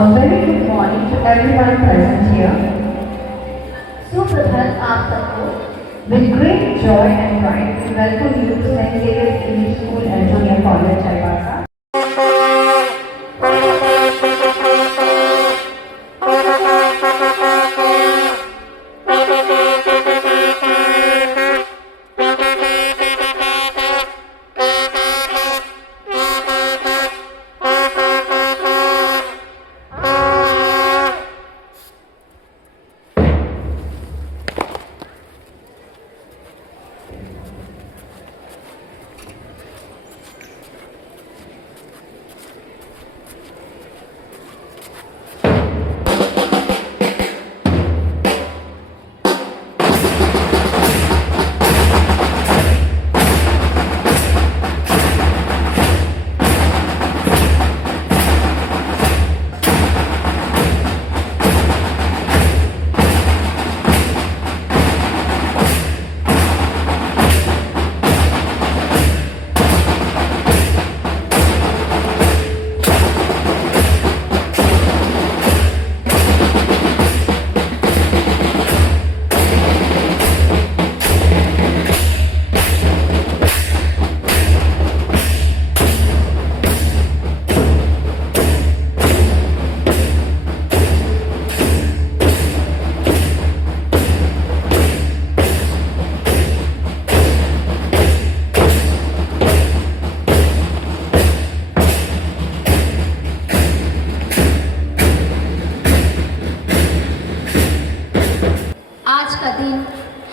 A very good morning to everyone present here. Suprabhat आप सबको. With great joy and pride, we welcome you to St. Xavier's English School and Junior College, Chaibasa.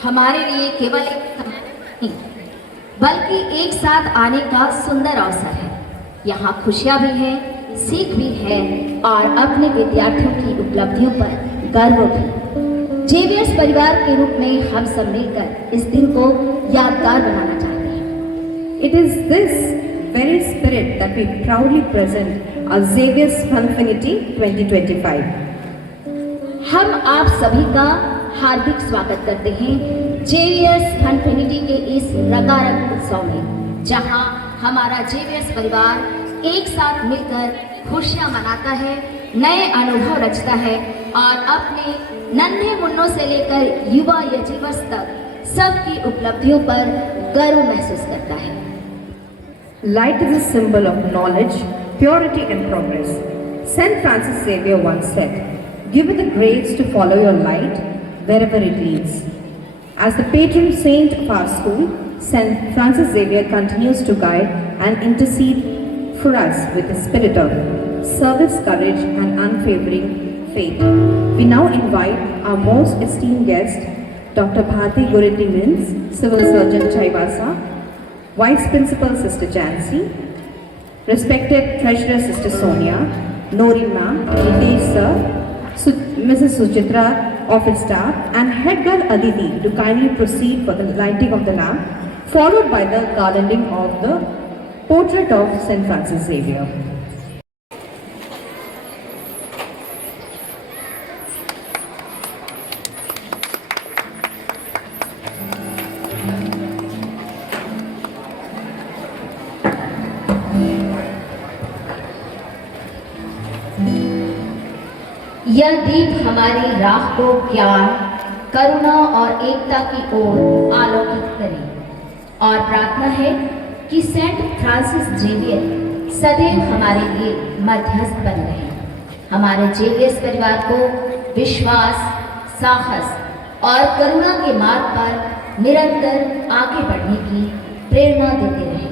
हमारे लिए केवल एक समय नहीं बल्कि एक साथ आने का सुंदर अवसर है। यहाँ खुशियाँ भी हैं, सीख भी है और अपने विद्यार्थियों की उपलब्धियों पर गर्व भी। जेवियर्स परिवार के रूप में हम सब मिलकर इस दिन को यादगार बनाना चाहते हैं। It is this very spirit that we proudly present our Xavier's Funfinity 2025. हम आप सभी का हार्दिक स्वागत करते हैं जेवियर्स फनफिनिटी के इस रंगारंग उत्सव में, जहां हमारा जेवियर्स परिवार एक साथ मिलकर खुशियां मनाता है, नए अनुभव रचता है और अपने नन्हे मुन्नों से लेकर युवा यजीवर्स तक सबकी उपलब्धियों पर गर्व महसूस करता है। Light is a symbol of knowledge, purity and progress. Saint Francis Xavier once said, "Give it the grace to follow your light wherever it leads." As the patron saint of our school, Saint Francis Xavier continues to guide and intercede for us with a spirit of service, courage and unwavering faith. We now invite our most esteemed guest, Dr. Bharti Guriti Mins, Civil Surgeon, Chaibasa, Vice Principal Sister Jancy, respected Treasurer Sister Sonia, Noreen Ma'am, Nitesh Sir, Mrs. Suchitra, office staff and head girl Aditi to kindly proceed for the lighting of the lamp, followed by the garlanding of the portrait of St. Francis Xavier. यह दीप हमारी राह को ज्ञान, करुणा और एकता की ओर आलोकित करे और प्रार्थना है कि सेंट फ्रांसिस जेवियर सदैव हमारे लिए मध्यस्थ बने रहे। हमारे जेवियर्स परिवार को विश्वास, साहस और करुणा के मार्ग पर निरंतर आगे बढ़ने की प्रेरणा देते रहे।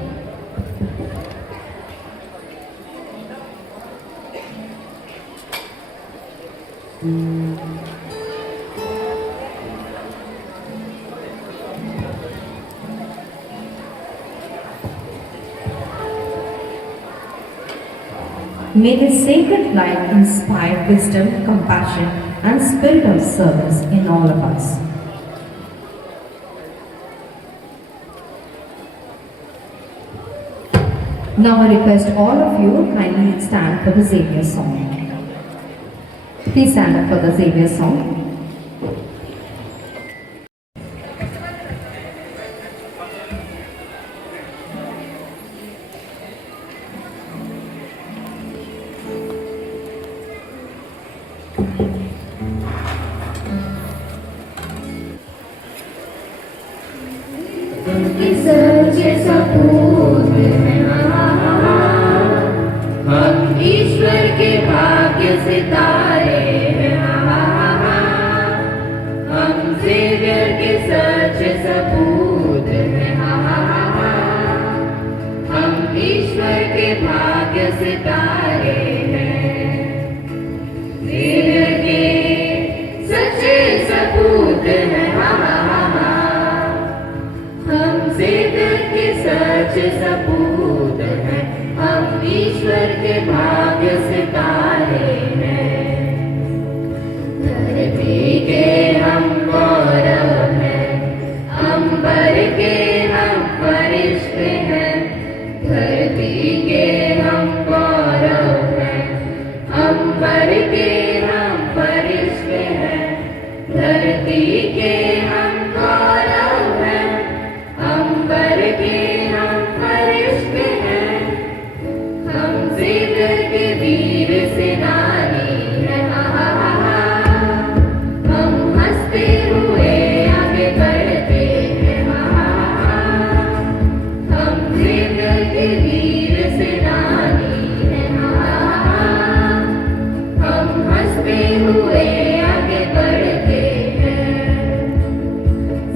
May this sacred light inspire wisdom, compassion and spirit of service in all of us. Now I request all of you kindly stand for the Xavier song. Please stand up for the Xavier song. सपूत हैं, हम ईश्वर के भाग्य सितारे हैं, हम saviour के सच सपूत हैं, हम ईश्वर के भाग्य सितारे हैं, सेवियर के सच्चे सपूत हैं, हम सेवियर के सच सपूत हैं, हम ईश्वर के भाग्य सितारे हैं, धरती के हम गौरव हैं, अंबर के हम फरिश्ते हैं, धरती के हम गौरव हैं, अंबर के हम फरिश्ते हैं, धरती के हम गौरव हैं, अंबर के हम फरिश्ते हैं, हम सेवियर के वीर सेनानी हैं, हम हंसते हुए आगे बढ़ते हैं, हम सेवियर के वीर सेनानी हैं, हम हंसते हुए आगे बढ़ते हैं,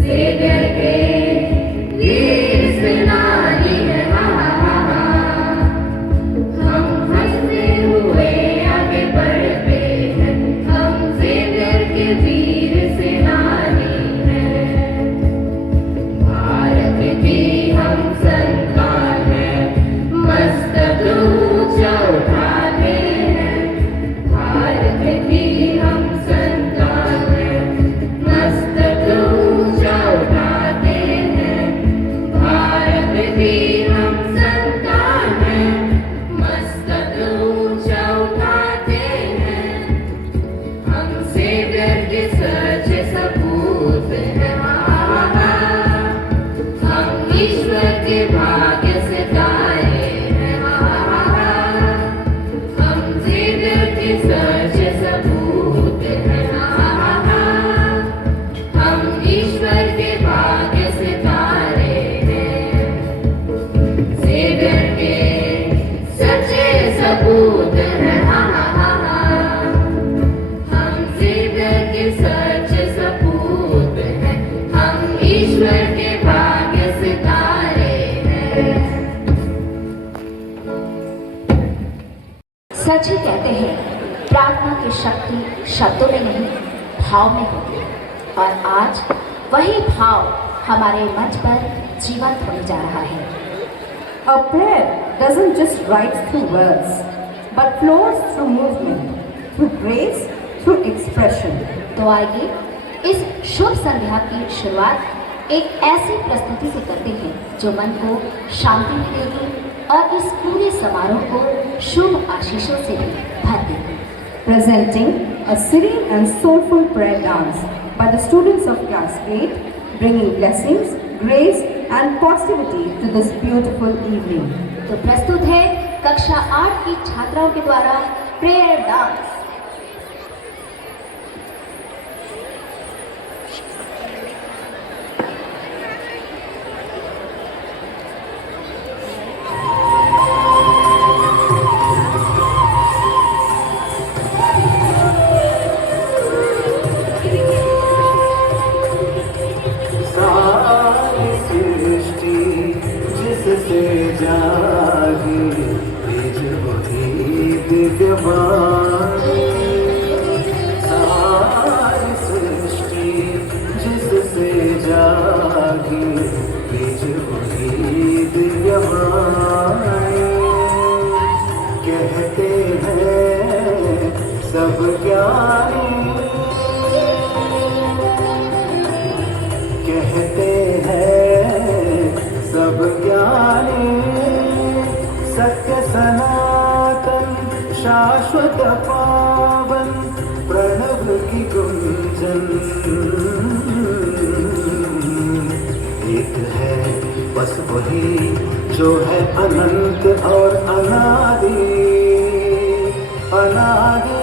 सेवियर के वीर सेनानी हैं, हम हंसते हुए आगे बढ़ते हैं, हम सेवियर के वीर सेनानी हैं, भारत की हम संतान हैं, मस्तक ऊंचा उठाते हैं, भारत की हम संतान हैं, मस्तक ऊंचा उठाते हैं, भारत की हम संतान हैं, मस्तक ऊंचा उठाते हैं, हम सेवियर के सच सपूत हैं, हम ईश्वर के भाग्य सितारे हैं, हम सेवियर के सच सपूत हैं, हम ईश्वर के भाग्य सितारे हैं, सेवियर के सच्चे सपूत हैं, हम सेवियर के सच सपूत हैं, हम ईश्वर के भाग्य सितारे हैं। सच ही कहते हैं, प्रार्थना की शक्ति शब्दों में नहीं भाव में होती है, और आज वही भाव हमारे मंच पर जीवंत होने जा रहा है। A prayer doesn't just write through words, but flows through movement, through grace, through expression. तो आइए इस शुभ संध्या की शुरुआत एक ऐसी प्रस्तुति से करते हैं जो मन को शांति मिलेगी और इस पूरे समारोह को शुभ आशीषों से भी भर देगी। Presenting a serene and soulful prayer dance by the students of class 8, bringing blessings, grace and positivity to this beautiful evening. तो प्रस्तुत है कक्षा 8 की छात्राओं के द्वारा प्रेयर डांस। कहते हैं सब ज्ञानी, कहते हैं सब ज्ञानी, सत्य सनातन शाश्वत पावन प्रणव की गुंजन एक है बस वही जो है अनंत और अनादि, अनादि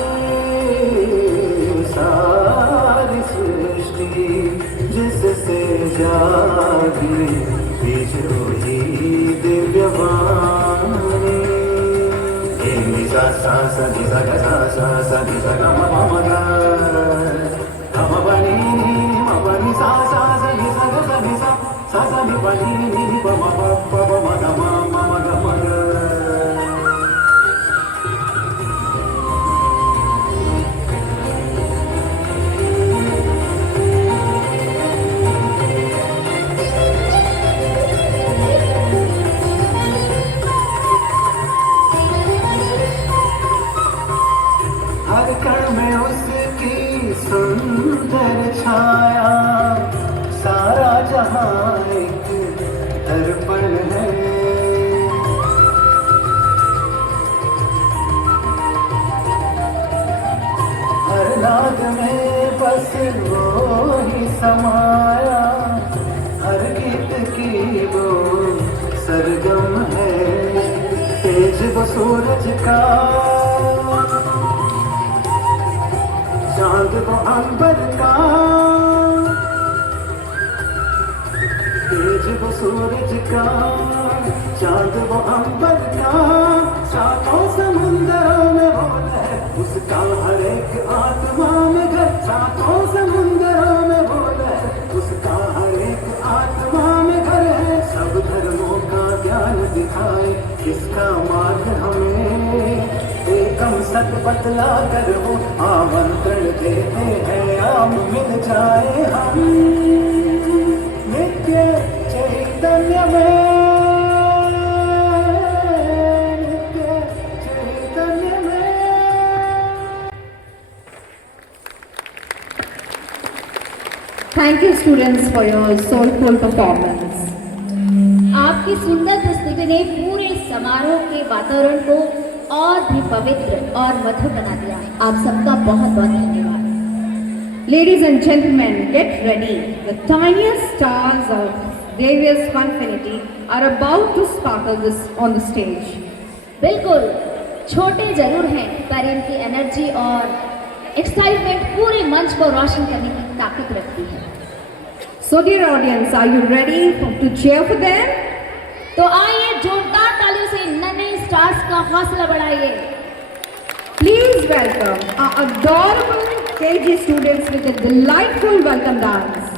सारी सृष्टि जिससे जागी बीज वही सा सा नी सा गा सा सा नी सा गा मा मा गा गा मा पा नी मा पा नी सा सा सा नी सा गा सा नी सा नी पा नी पा मा पा मा गा मा गा मा गा। हर कण में उसकी सुंदर छाया, सारा जहां एक दर्पण है। हर नाद में बस वो ही समाया, हर गीत की वो सरगम है। तेज वो सूरज का, चांद वो अंबर का, तेज वो सूरज का, चांद वो अंबर का। सातों समुंदरों में वो है उसका हर एक आत्मा में घर। सातों समुंदरों में वो है उसका हर एक आत्मा में घर है। सब धर्मों का ज्ञान दिखाए किसका मार्ग हमें, एकम सत बतला कर वो आमंत्रण देते हैं। आम मिल जाए हम नित्य चैतन्य में, नित्य चैतन्य में। Thank you students for your soulful performance. आपकी सुंदर प्रस्तुति ने पूरे समारोह के वातावरण को और भी पवित्र और मधुर बना दिया। आप सबका बहुत बहुत धन्यवाद। Ladies and gentlemen, get ready. The tiniest stars of Xavier's Funfinity are about to sparkle this on the stage. बिल्कुल, छोटे जरूर हैं पर इनकी एनर्जी और एक्साइटमेंट पूरे मंच को रोशन करने की ताकत रखती है। So dear audience, are you ready to cheer for them? तो आइए जोरदार तालियों से नन्हे स्टार्स का हौसला बढ़ाइए। Please welcome our adorable KG students with a delightful welcome dance.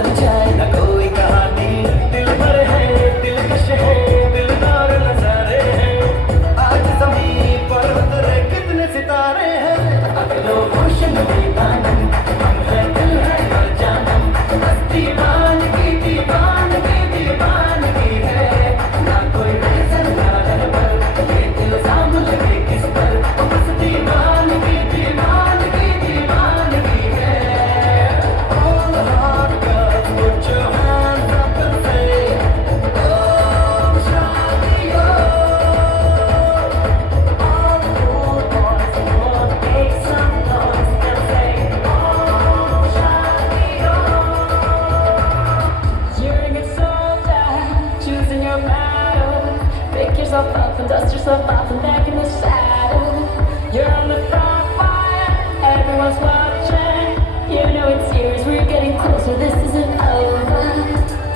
परिचय न कोई कहानी दिल भर है दिलकश है दिलदार नजारे हैं आज ज़मीं पर उतरे कितने सितारे हैं अगलो रोशन दीवाना हम है दिल है और जानम बस दीवानगी है ना कोई रीज़न ना रहबर ये इल्ज़ाम लगे किस पर बस दीवानगी है all the hard girls put your hands up and say oh शादियों all the cool boys won't make some noise and say oh शादियों You're a good soldier, choosing your battle. Pick yourself up and dust yourself off and back in the saddle. You're on the front line, everyone's watching. You know it's serious, we're getting closer, this isn't over.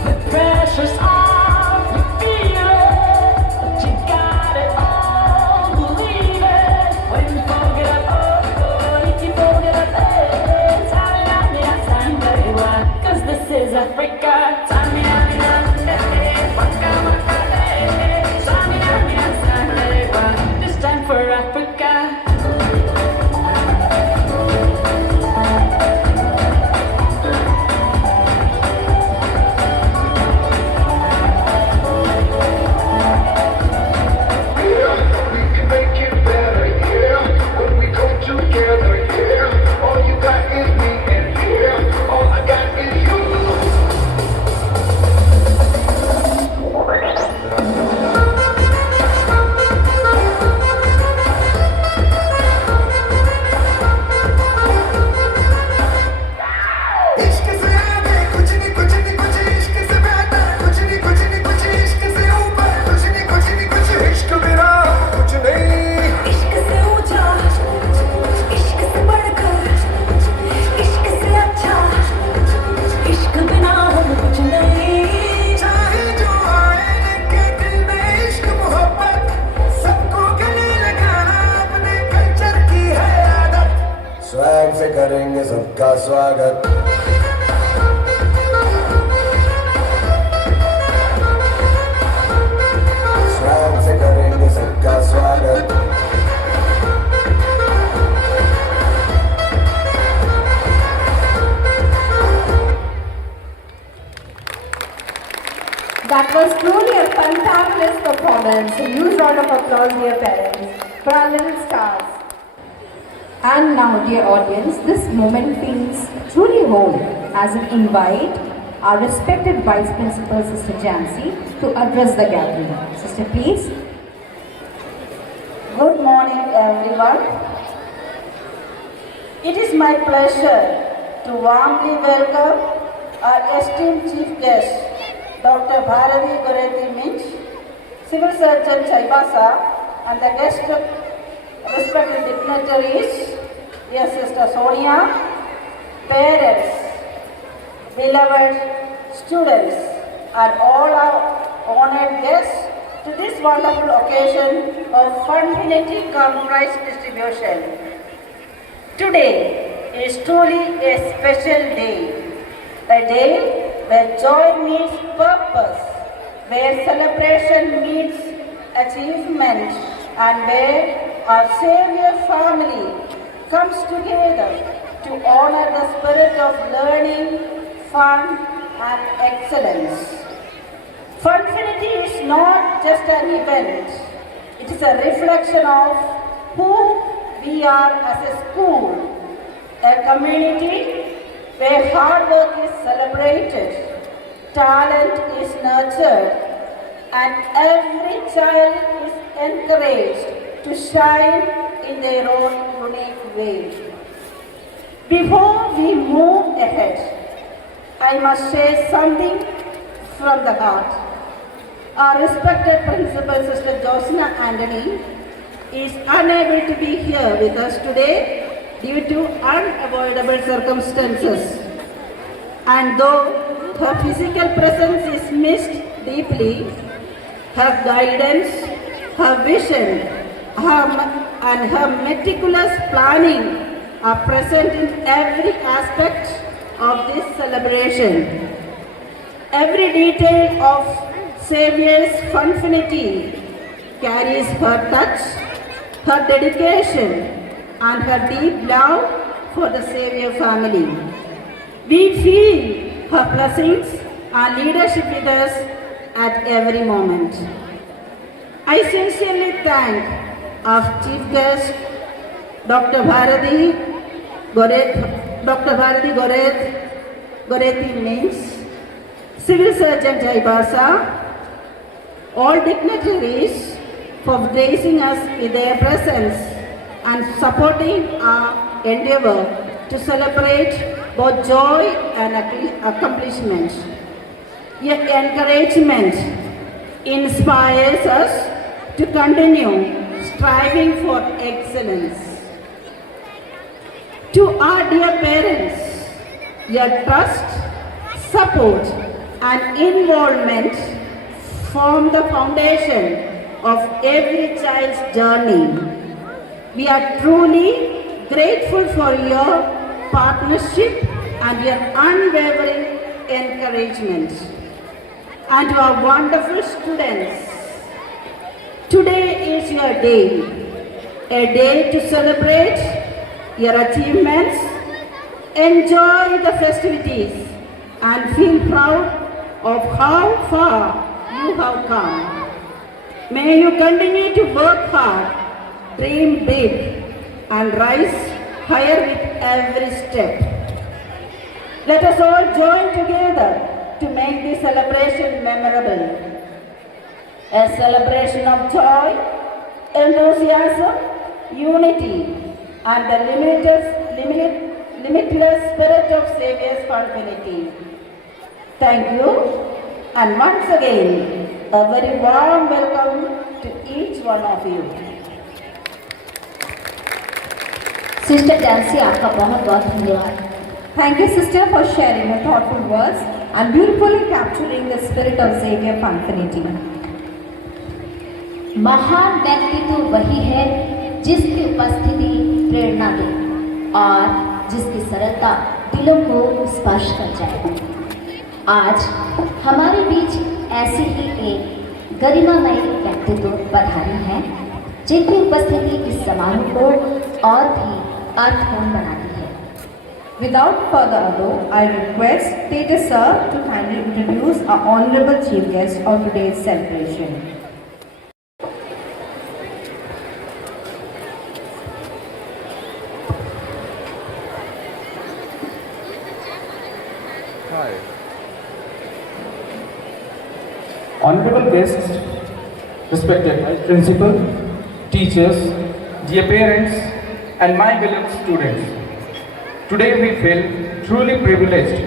The pressure's on, you feel it, but you got it all, believe it. When you fold it up, oh, if you fold it up, hey, time, baby, 'cause this is Africa. This time for Africa. We can make it better, yeah. When we come together, yeah. All you got is me, and yeah, all I got is you. इश्क से आगे कुछ नहीं कुछ इश्क से बेहतर कुछ नहीं कुछ इश्क से ऊपर कुछ नहीं कुछ इश्क बिना कुछ नहीं इश्क से ऊंचा इश्क से बढ़कर इश्क से अच्छा इश्क बिना हम कुछ नहीं चाहे जो आए के दिल में इश्क मोहब्बत सबको गले लगाना अपने कल्चर की है आदत स्वैग से करेंगे सबका स्वागत स्वैग से करेंगे सबका स्वागत That was truly a fantabulous performance. A huge round of applause, dear parents, for our little stars. And now, dear audience, this moment feels truly whole as an invite our respected Vice Principal, Sister Jancy, to address the gathering. Sister, please. Good morning, everyone. It is my pleasure to warmly welcome our esteemed Chief Guest, Dr. Bharati Goreti Minch, Civil Surgeon Chaibasa, and the guest respected dignitaries, dear Sister Sonia, parents, beloved students, and all our honored guests to this wonderful occasion of Funfinity cum prize distribution. Today is truly a special day, a day where joy meets purpose, where celebration meets achievement, and where our Savior family comes together to honor the spirit of learning, fun, and excellence. Funfinity is not just an event, it is a reflection of who we are as a school, a community where hard work is celebrated, talent is nurtured, and every child is encouraged to shine in their own unique way. Before we move ahead, I must share something from the heart. Our respected Principal, Sister Josna Anthony, is unable to be here with us today due to unavoidable circumstances. And though her physical presence is missed deeply, her guidance, her vision, and her meticulous planning are present in every aspect of this celebration. Every detail of Saviour's funfinity carries her touch, her dedication, and her deep love for the Saviour family. We feel her blessings and leadership with us at every moment. I sincerely thank our Chief Guest, Dr. Bharati Gorethi Mins, Civil Surgeon Jaibasa, all dignitaries for gracing us with their presence and supporting our endeavor to celebrate both joy and accomplishment. Your encouragement inspires us to continue striving for excellence. To our dear parents, your trust, support, and involvement form the foundation of every child's journey. We are truly grateful for your partnership and your unwavering encouragement. And to our wonderful students, today is your day, a day to celebrate your achievements, enjoy the festivities, and feel proud of how far you have come. May you continue to work hard, dream big, and rise higher with every step. Let us all join together to make this celebration memorable. A celebration of joy, enthusiasm, unity, and the limitless spirit of Saviour's continuity. Thank you, and once again, a very warm welcome to each one of you. Sister Dancy, आपका बहुत बहुत धन्यवाद. Thank you, sister, for sharing your thoughtful words and beautifully capturing the spirit of Xavier Funfinity. महान व्यक्तित्व वही है जिसकी उपस्थिति प्रेरणा दे और जिसकी सरलता दिलों को स्पर्श कर जाए. आज हमारे बीच ऐसे ही एक गरिमामय व्यक्तित्व पधारे हैं जिनकी उपस्थिति इस समारोह को और भी अर्थपूर्ण बनाती है. Without further ado, I request Tejas sir to kindly introduce our honorable chief guest of today's celebration. Hi. Honorable guests, respected principal, teachers, dear parents, and my beloved students. Today we feel truly privileged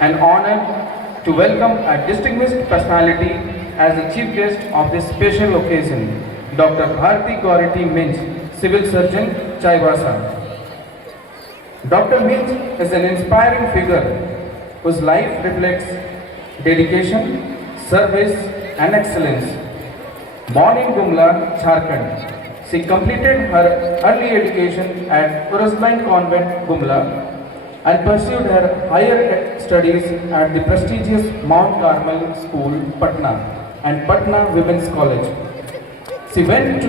and honored to welcome a distinguished personality as the chief guest of this special occasion, Dr. Bharati Gorethi Mins, Civil Surgeon, Chaibasa. Dr. Mins is an inspiring figure whose life reflects dedication, service, and excellence. Born in Gumla, Jharkhand, she completed her early education at Urasline Convent, Gumla, and pursued her higher studies at the prestigious Mount Carmel School, Patna, and Patna Women's College. She went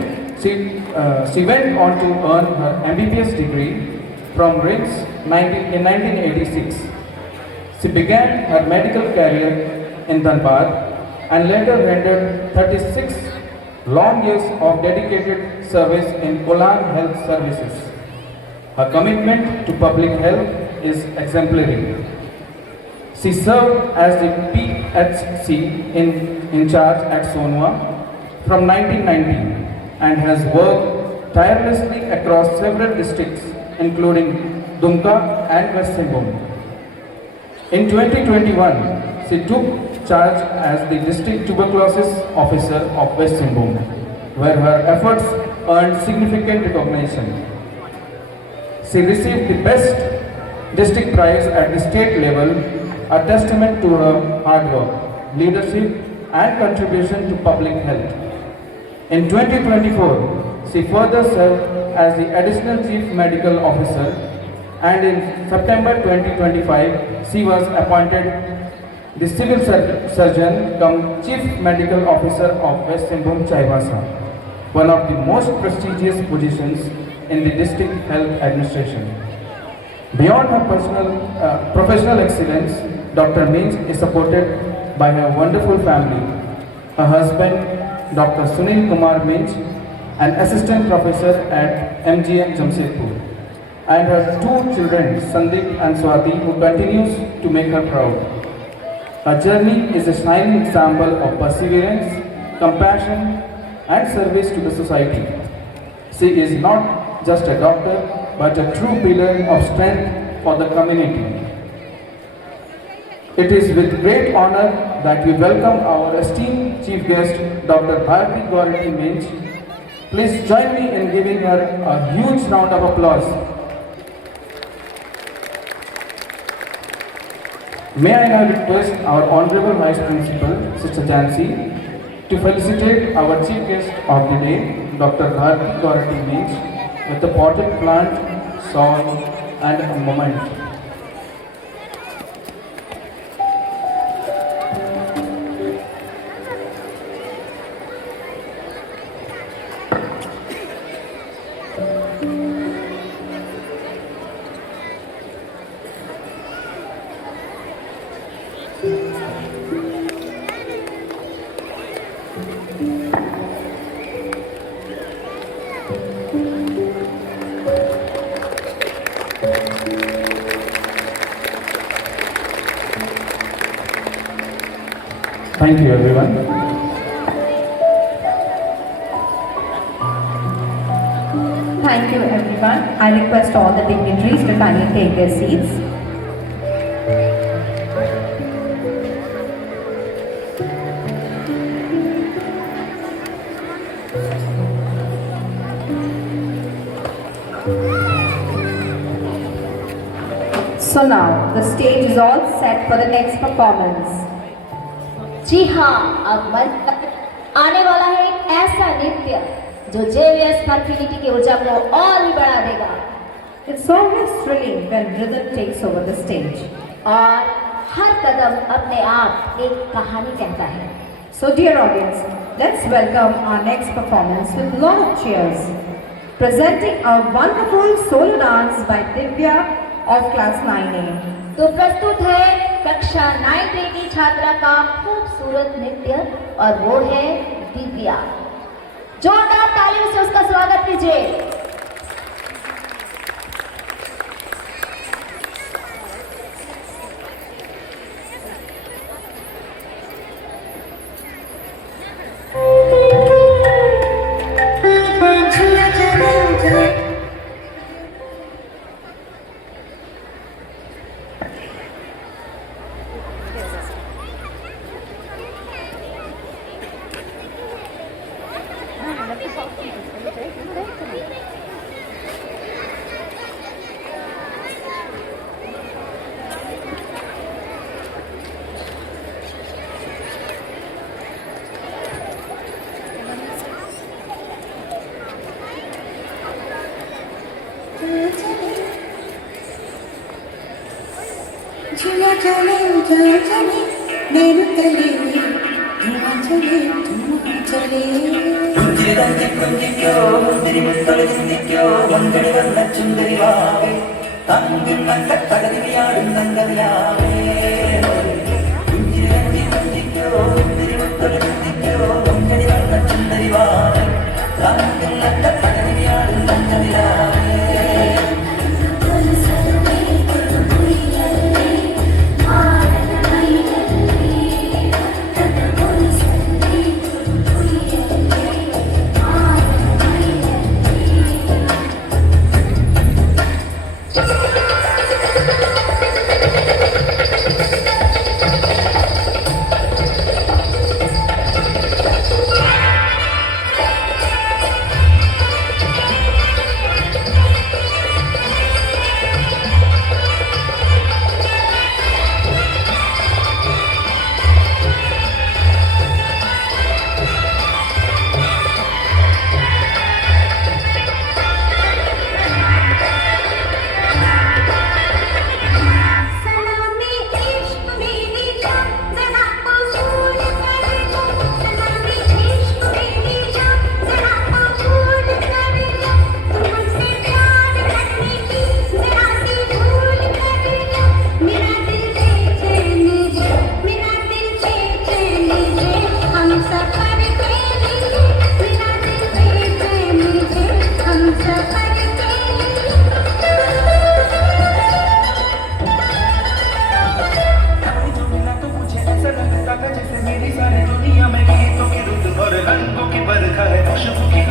on to earn her MBBS degree from RIMS in 1986. She began her medical career in Dhanbad and later rendered 36 long years of dedicated service in Ulan Health Services. Her commitment to public health is exemplary. She served as the PHC in charge at Sonwa from 1990 and has worked tirelessly across several districts including Dumka and West Simbhum. In 2021, she took charge as the District Tuberculosis Officer of West Simbhum, where her efforts earned significant recognition. She received the Best District Prize at the state level, a testament to her hard work, leadership, and contribution to public health. In 2024, she further served as the Additional Chief Medical Officer and in September 2025, she was appointed the Civil Surgeon cum Chief Medical Officer of West Simbhum Chaibasa, one of the most prestigious positions in the district health administration. Beyond her professional excellence, Dr. Minch is supported by her wonderful family, her husband, Dr. Sunil Kumar Minch, an assistant professor at MGM Jamshedpur, and her two children, Sandeep and Swati, who continues to make her proud. Her journey is a shining example of perseverance, compassion, and service to the society. She is not just a doctor, but a true pillar of strength for the community. It is with great honor that we welcome our esteemed chief guest, Dr. Bharti Gaurati Minch. Please join me in giving her a huge round of applause. May I now request our Honorable Vice Principal, Sister Jansi, to felicitate our chief guest of the day, Dr. Bharti Gaurati Minch, with a potted plant, song, and a moment. Thank you, everyone. Thank you, everyone. I request all the dignitaries to kindly take their seats. So now, the stage is all set for the next performance. जी हाँ, अब मंच पर आने वाला है एक ऐसा नृत्य जो JVS फर्टिलिटी की ऊर्जा को और भी बढ़ा देगा। It's always thrilling when rhythm takes over the stage. और हर कदम अपने आप एक कहानी कहता है। So dear audience, let's welcome our next performance with lot of cheers. Presenting a wonderful solo dance by Divya of class 9A. तो प्रस्तुत है कक्षा 9A की छात्रा का खूबसूरत नृत्य और वो है दिव्या। जोरदार तालियों से उसका स्वागत कीजिए।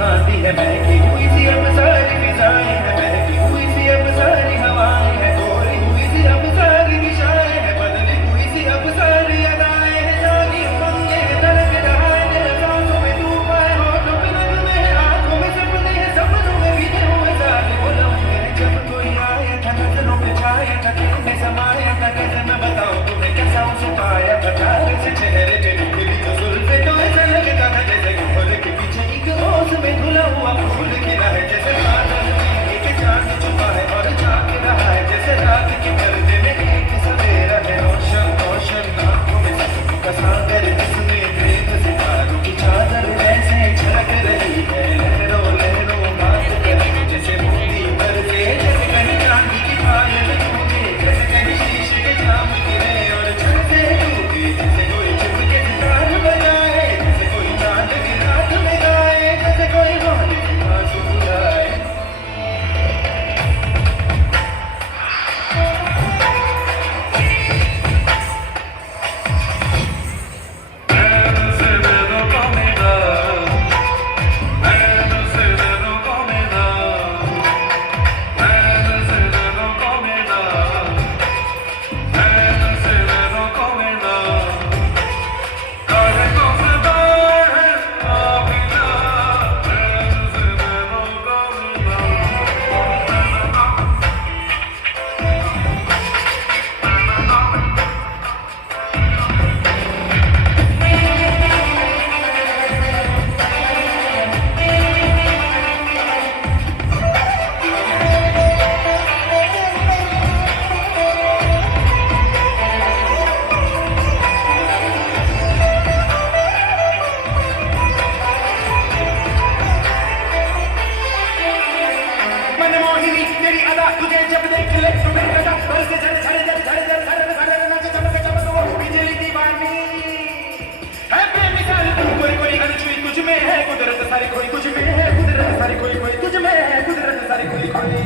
सिखाती है महकी हुई सी अब सारी फिजाएं है महकी हुई सी अब सारी हवाएं है गोरी हुई सी अब सारी दिशाएं है बदली हुई सी अब सारी अदाएं है जागी उमंगे धड़क रहा है दिल सांसों में धूप है होठों पे नगमे है आंखों में सपने हैं सपनों में बीते हुए सारे वो लम्हे हैं जब कोई आया था नजरों पे छाया था दिल में समाया था कैसे मैं बताऊं तुम्हें कैसा उसे पाया था प्यार से चेहरे पे निकली तो जुल्फे तो ऐसा लगता था जैसे कि फूल के पीछे एक ओस में धुला हुआ फूल खिला है जैसे बादल में एक चांद छुपा है और झांक रहा है जैसे रात के पर्दे में एक सवेरा है रोशन रोशन आंखों में सपनों का सागर जिसमें प्रेम सितारों की चादर ऐसे झलक रही है लहरों लहरों बात करें जैसे मोती बरसे जैसे कहीं चांदी की पायल टूटे जैसे कहीं शीशे के जाम गिरे और छत से टूटे जैसे कोई चुप के सितार बजाए जैसे कोई चांद की रात में गाए जैसे कोई रोने की आंसू बुलाए मनमोहिनी तेरी अदा तुझे जब देख ले तो मेरे कदा बल से झड़ झड़ झड़ झड़ झड़ झड़ झड़ नाच चमक चमक वो बिजली दीवानी है बेमिसाल तू कोई कोई अनछुई तुझ में है कुदरत सारी खोई तुझ में है कुदरत सारी खोई खोई तुझ में है कुदरत सारी खोई खोई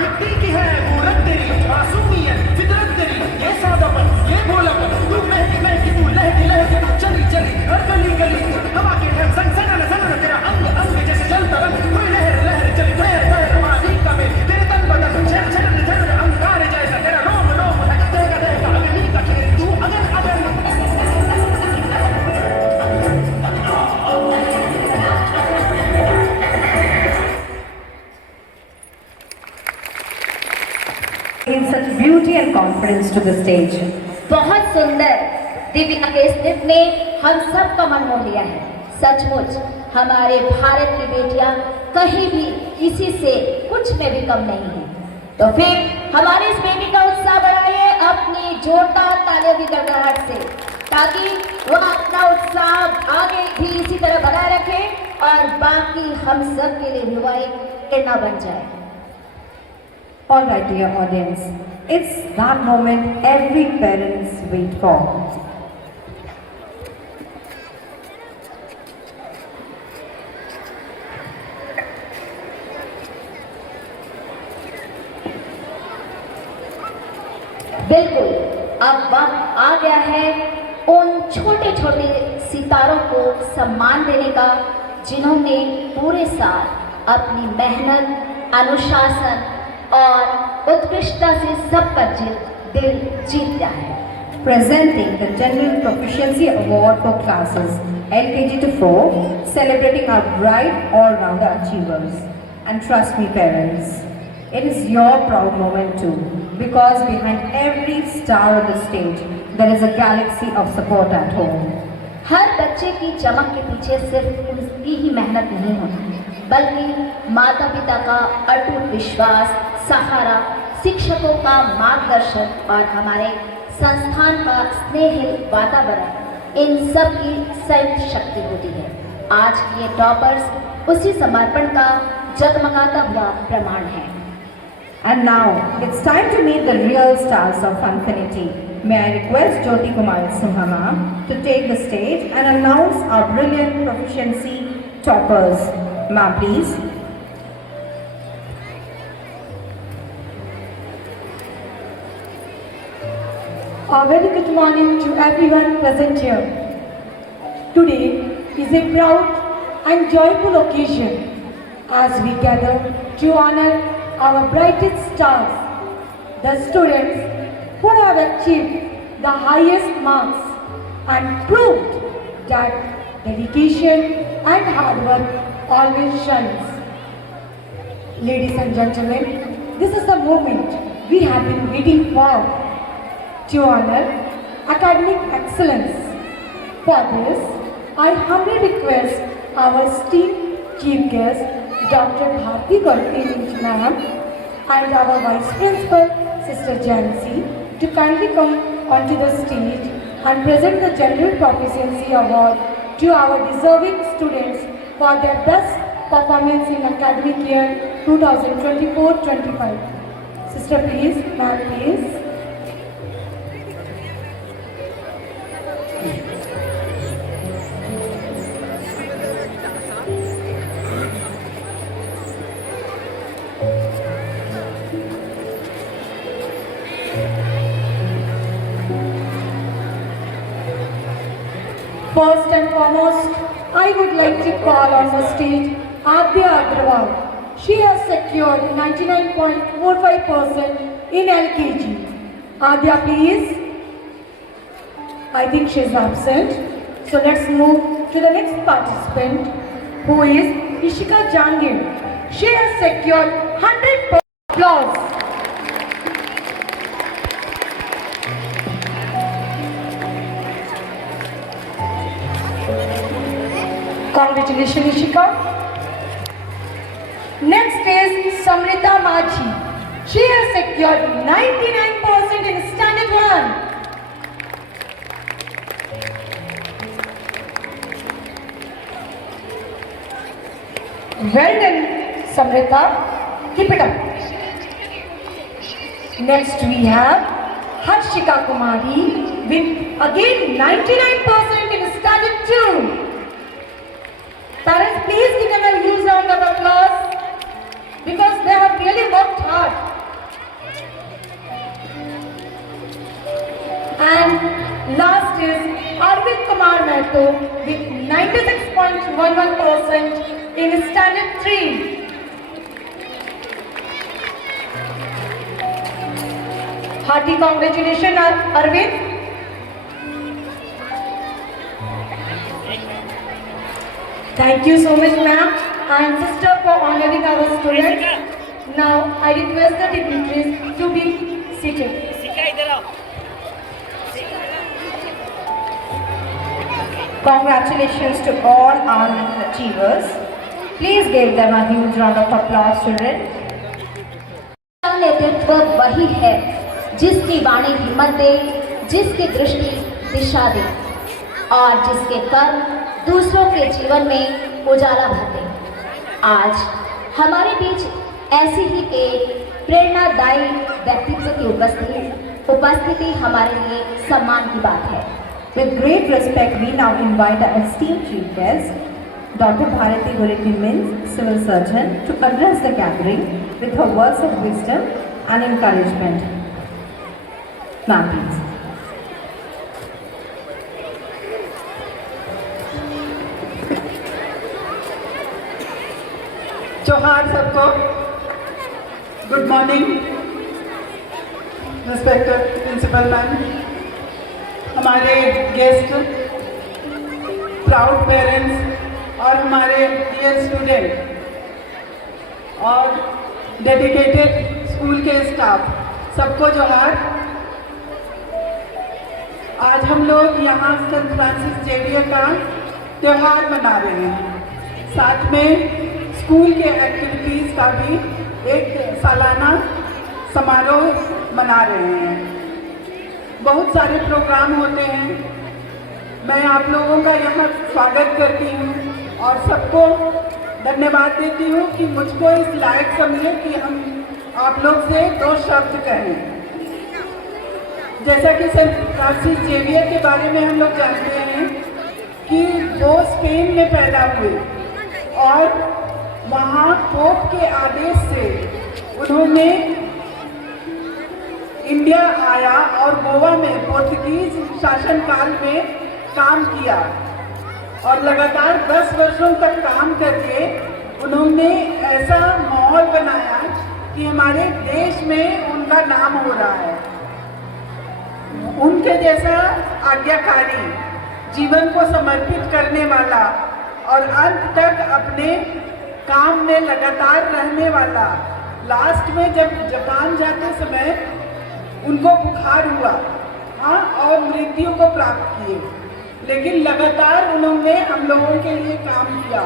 ये दिल की है मूरत तेरी मासूमियत फितरत तेरी ये सादापन ये भोलापन तू महकी महकी तू लहकी लहकी तू चली चली हर गली गली हवा के ढंग संग सनन सनन तेरा अंग अंग जैसे जलता रंग कोई लहर लहर चली ठहर ठहर मालिका में तेरे तन बदन झर झर झर अंगार जैसा तेरा रोम रोम है देगा देगा अग्नि का खेल तू अगर अगर In such beauty and confidence to the stage. बहुत सुंदर दिव्या के इस नृत्य ने हम सब का मन मोह लिया है। सचमुच हमारे भारत की बेटियां कहीं भी किसी से कुछ में भी कम नहीं है। तो फिर हमारे इस बेटी का उत्साह बढ़ाइए अपनी जोरदार तालियों की गड़गड़ाहट से, ताकि वह अपना उत्साह आगे भी इसी तरह बनाए रखे और बाकी हम सब के लिए भी वह एक प्रेरणा बन जाए। All right, dear audience, it's that moment every parents wait for. बिल्कुल, अब वक्त आ गया है उन छोटे छोटे सितारों को सम्मान देने का जिन्होंने पूरे साल अपनी मेहनत, अनुशासन और उत्कृष्टता से सबका दिल जीत लिया है। Presenting the General Proficiency Award for classes LKG to 4, celebrating our bright all-rounder achievers. And trust me parents, it is your proud moment too, because behind every star on the stage, there is a galaxy of support at home. हर बच्चे की चमक के पीछे सिर्फ उसकी ही मेहनत नहीं होती, बल्कि माता पिता का अटूट विश्वास, सहारा, शिक्षकों का मार्गदर्शन और हमारे संस्थान का स्नेहिल वातावरण, इन सब की संयुक्त शक्ति होती है। आज ये टॉपर्स उसी समर्पण का जगमगाता हुआ प्रमाण है। And now, it's time to meet the real stars of Funfinity. May I request Jyoti Kumari Sinha ma'am to take the stage and announce our brilliant proficiency toppers. Ma'am, please. A very good morning to everyone present here. Today is a proud and joyful occasion as we gather to honor our brightest stars, the students who have achieved the highest marks and proved that dedication and hard work always shines. Ladies and gentlemen, this is the moment we have been waiting for to honor academic excellence. For this, I humbly request our esteemed chief guest, Dr. Bharti Gauri ma'am, and our vice principal, Sister Jancy, to kindly come onto the stage and present the General Proficiency Award to our deserving students for their best performance in academic year 2024-25. Sister, please, ma'am, please. First and foremost, I would like to call on the stage Adya Agrawal. She has secured 99.45% in LKG. Adya, please. I think she is absent. So let's move to the next participant, who is Ishika Jangir. She has secured 100% applause. Congratulations, Ishika. Next is Samrita Maji. She has secured 99% in Standard 1. Well done, Samrita. Keep it up. Next we have Harshika Kumari with again 99% in Standard 2. Parents, please give them a huge round of applause because they have really worked hard. And last is Arvind Kumar Mehto with 96.11% in Standard 3. Hearty congratulations, Arvind. Thank you so much, ma'am and sister, for honoring our students. Now, I request the dignitaries to be seated. Congratulations to all our achievers. Please give them a huge round of applause, children. नेतृत्व वही है जिसकी वाणी हिम्मत दे, जिसकी दृष्टि दिशा दे और जिसके कर्म दूसरों के जीवन में उजाला भर दे। आज हमारे बीच ऐसी ही एक प्रेरणादायी व्यक्तित्व की उपस्थिति हमारे लिए सम्मान की बात है। With great respect, we now invite our esteemed chief guest, Dr. Bharti Gauri, Civil Surgeon, to address the gathering with her words of wisdom and encouragement. Ma'am, please. जोहार सबको, good morning respected principal ma'am, हमारे guest, proud parents और हमारे dear student और dedicated school के staff, सबको जोहार। आज हम लोग यहाँ सेंट फ्रांसिस जेवियर का त्यौहार मना रहे हैं, साथ में स्कूल के एक्टिविटीज़ का भी एक सालाना समारोह मना रहे हैं। बहुत सारे प्रोग्राम होते हैं। मैं आप लोगों का यहाँ स्वागत करती हूँ और सबको धन्यवाद देती हूँ कि मुझको इस लायक समझे कि हम आप लोग से 2 शब्द कहें। जैसा कि सेंट फ्रांसिस जेवियर के बारे में हम लोग जानते हैं कि वो स्पेन में पैदा हुए और वहाँ पोप के आदेश से उन्होंने इन इंडिया आया और गोवा में पोर्तुगीज शासनकाल में काम किया और लगातार 10 वर्षों तक काम करके उन्होंने ऐसा माहौल बनाया कि हमारे देश में उनका नाम हो रहा है। उनके जैसा आज्ञाकारी, जीवन को समर्पित करने वाला और अंत तक अपने काम में लगातार रहने वाला। लास्ट में जब जापान जाते समय उनको बुखार हुआ, हाँ, और मृत्यु को प्राप्त किए, लेकिन लगातार उन्होंने हम लोगों के लिए काम किया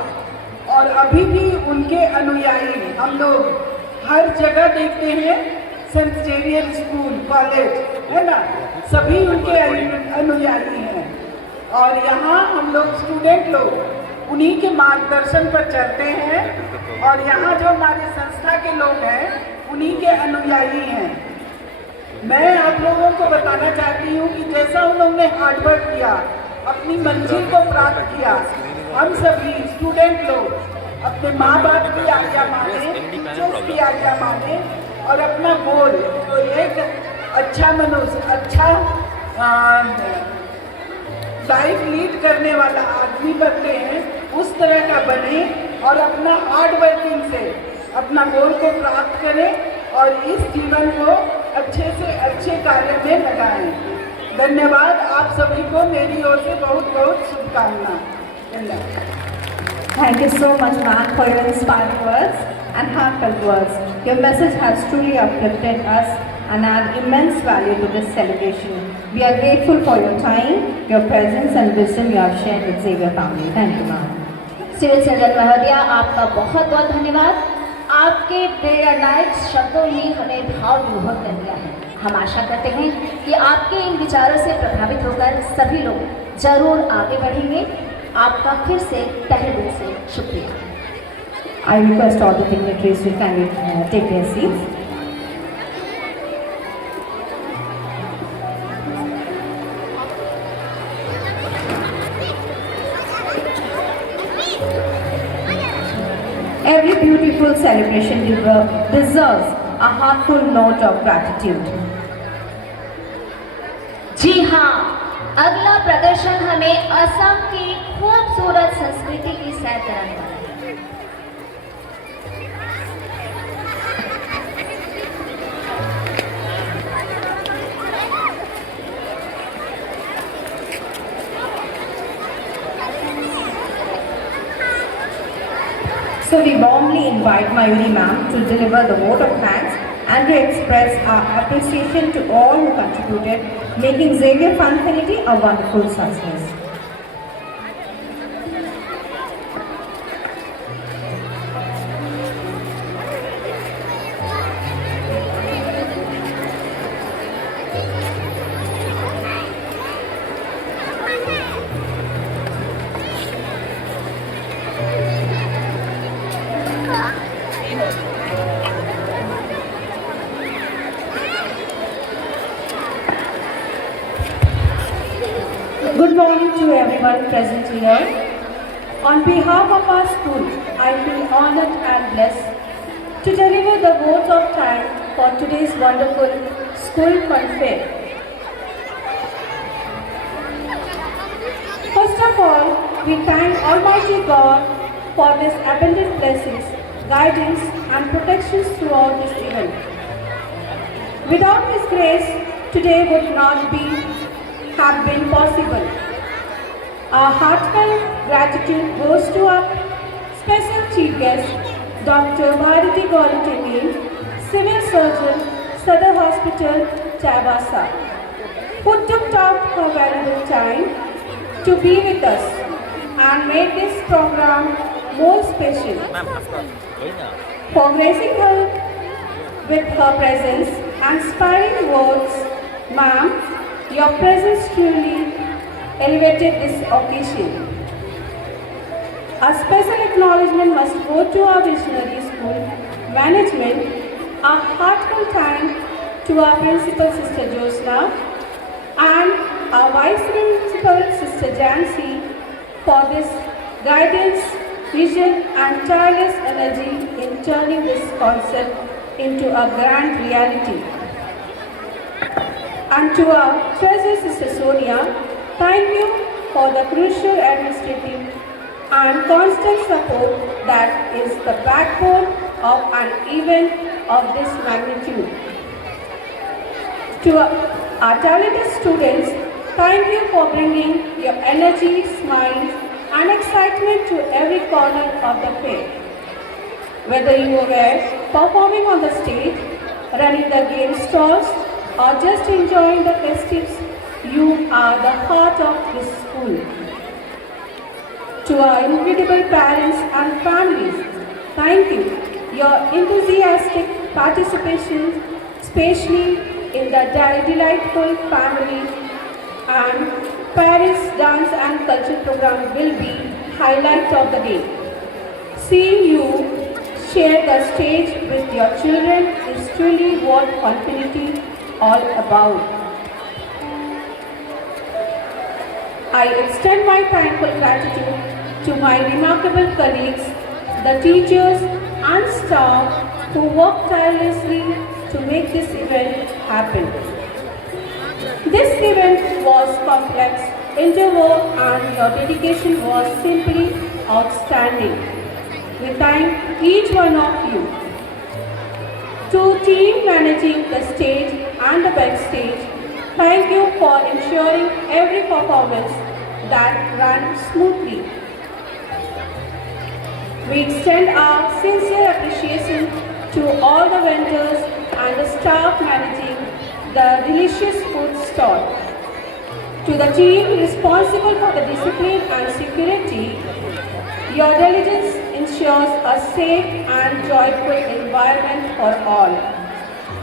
और अभी भी उनके अनुयायी हम लोग हर जगह देखते हैं। सेंट जेवियर स्कूल, कॉलेज, है ना, सभी उनके अनुयायी हैं और यहाँ हम लोग स्टूडेंट लोग उन्हीं के मार्गदर्शन पर चलते हैं और यहाँ जो हमारे संस्था के लोग हैं उन्हीं के अनुयायी हैं। मैं आप लोगों को बताना चाहती हूँ कि जैसा उन्होंने हार्डवर्क किया, अपनी मंजिल को प्राप्त किया, हम सभी स्टूडेंट लोग अपने माँ बाप की आज्ञा माने, टीचर्स की आज्ञा माने और अपना गोल जो एक अच्छा मनुष्य, अच्छा लाइफ लीड करने वाला आदमी बनते हैं, उस तरह का बने और अपना हार्ड वर्किंग से अपना गोल को प्राप्त करें और इस जीवन को अच्छे से अच्छे कार्य में लगाएं। धन्यवाद। आप सभी को मेरी ओर से बहुत बहुत शुभकामनाएं। Thank you so much, ma'am, for your inspiring words and heartfelt words. Your message has truly uplifted us and add immense value to this celebration. We are grateful for your time, your presence and wisdom you have shared with Xavier family. Thank you, ma'am. Civil surgeon महोदया, आपका बहुत बहुत धन्यवाद। आपके प्रेरणादायक शब्दों ने हमें भाव विभोर कर दिया है। हम आशा करते हैं कि आपके इन विचारों से प्रभावित होकर सभी लोग जरूर आगे बढ़ेंगे। आपका फिर से तहे दिल से शुक्रिया। I request all the dignitaries to kindly take their seats. Every beautiful celebration deserves a heartful note of gratitude. जी हाँ, अगला प्रदर्शन हमें असम की खूबसूरत संस्कृति की सैर कराने वाला है। So we warmly invite Mayuri ma'am to deliver the vote of thanks and to express our appreciation to all who contributed, making Xavier Funfinity a wonderful success. Good morning to everyone present here. On behalf of our school, I feel honored and blessed to deliver the vote of thanks for today's wonderful school fun fair. First of all, we thank Almighty God for His abundant blessings, guidance and protections throughout this event. Without His grace, today would not have been possible. Our heartfelt gratitude goes to our special chief guest, Dr. Bharati Gauratingi, Civil Surgeon, Sadar Hospital, Chaibasa, who took out her valuable time to be with us and made this program more special. For gracing her with her presence and inspiring words, ma'am, your presence truly elevated this occasion. A special acknowledgement must go to our visionary school management, a heartfelt thanks to our principal Sister Josna and our vice principal Sister Jancy for this guidance, vision and tireless energy in turning this concept into a grand reality. And to our treasurer Sister Sonia, thank you for the crucial administrative and constant support that is the backbone of an event of this magnitude. To our talented students, thank you for bringing your energy, smiles and excitement to every corner of the fair. Whether you were performing on the stage, running the game stalls or just enjoying the festives, you are the heart of this school. To our incredible parents and families, thank you. Your enthusiastic participation, especially in the delightful family and Paris dance and culture program will be highlight of the day. Seeing you share the stage with your children is truly what Confinity all about. I extend my thankful gratitude to my remarkable colleagues, the teachers and staff who work tirelessly to make this event happen. This event was complex, interwoven, and your dedication was simply outstanding. We thank each one of you. To team managing the stage and the backstage, thank you for ensuring every performance that ran smoothly. We extend our sincere appreciation to all the vendors and the staff managing the delicious food stall. To the team responsible for the discipline and security, your diligence ensures a safe and joyful environment for all.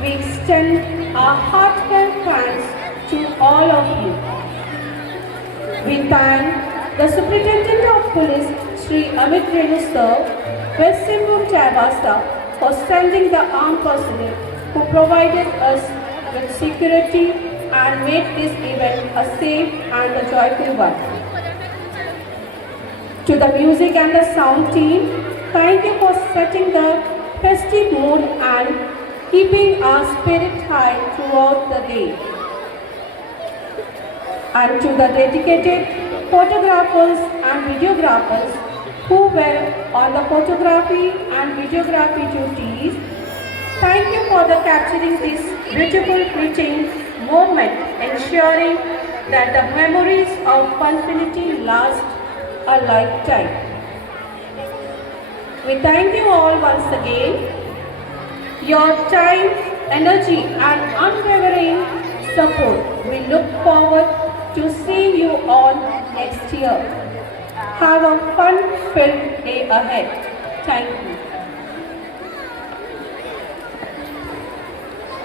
We extend our heartfelt thanks to all of you. We thank the Superintendent of Police, Sri Amit Renu Sir, West Simbhum Chaibasa, for sending the armed personnel who provided us with security and made this event a safe and a joyful one. To the music and the sound team, thank you for setting the festive mood and keeping our spirit high throughout the day. And to the dedicated photographers and videographers who were on the photography and videography duties, thank you for the capturing this beautiful fleeting moment, ensuring that the memories of Confinity last a lifetime. We thank you all once again. Your time, energy and unwavering support. We look forward to seeing you all next year. Have a fun-filled day ahead. Thank you.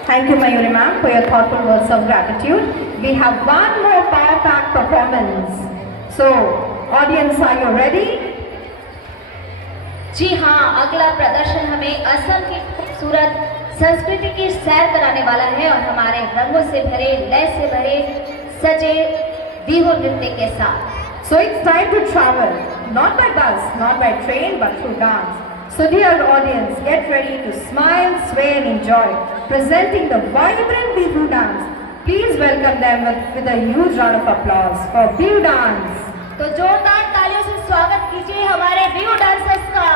Thank you, Mayuri ma'am, for your thoughtful words of gratitude. We have one more power-packed performance. So, audience, are you ready? जी हाँ, अगला प्रदर्शन हमें असम की खूबसूरत संस्कृति की सैर कराने वाला है और हमारे रंगों से भरे, लय से भरे, सजे बिहू नृत्य के साथ। So it's time to travel, not by bus, not by train, but through dance. So dear audience, get ready to smile, sway and enjoy. Presenting the vibrant Bihu dance. Please welcome them with a huge round of applause for Bihu dance. तो जोरदार तालियों से स्वागत कीजिए हमारे Bihu dancers का।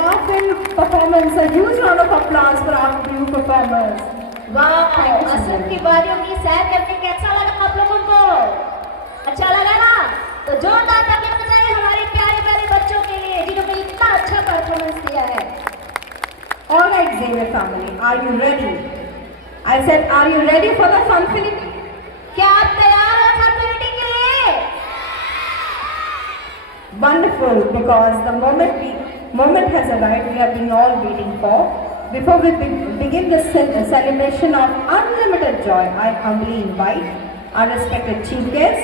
powerful performance. A huge round of applause for our new performers. वाह, असम की वादियों की सैर करके कैसा लगा आप लोगों को? अच्छा लगा ना? तो जोरदार तालियां बजाइए हमारे प्यारे प्यारे बच्चों के लिए जिन्होंने इतना अच्छा परफॉर्मेंस दिया है। All right, Xavier family, are you ready? I said, are you ready for the funfinity? क्या आप तैयार हैं फनफिनिटी के लिए? Wonderful, because the moment has arrived we have been all waiting for. Before we begin the celebration of unlimited joy, I humbly invite our respected chief guest,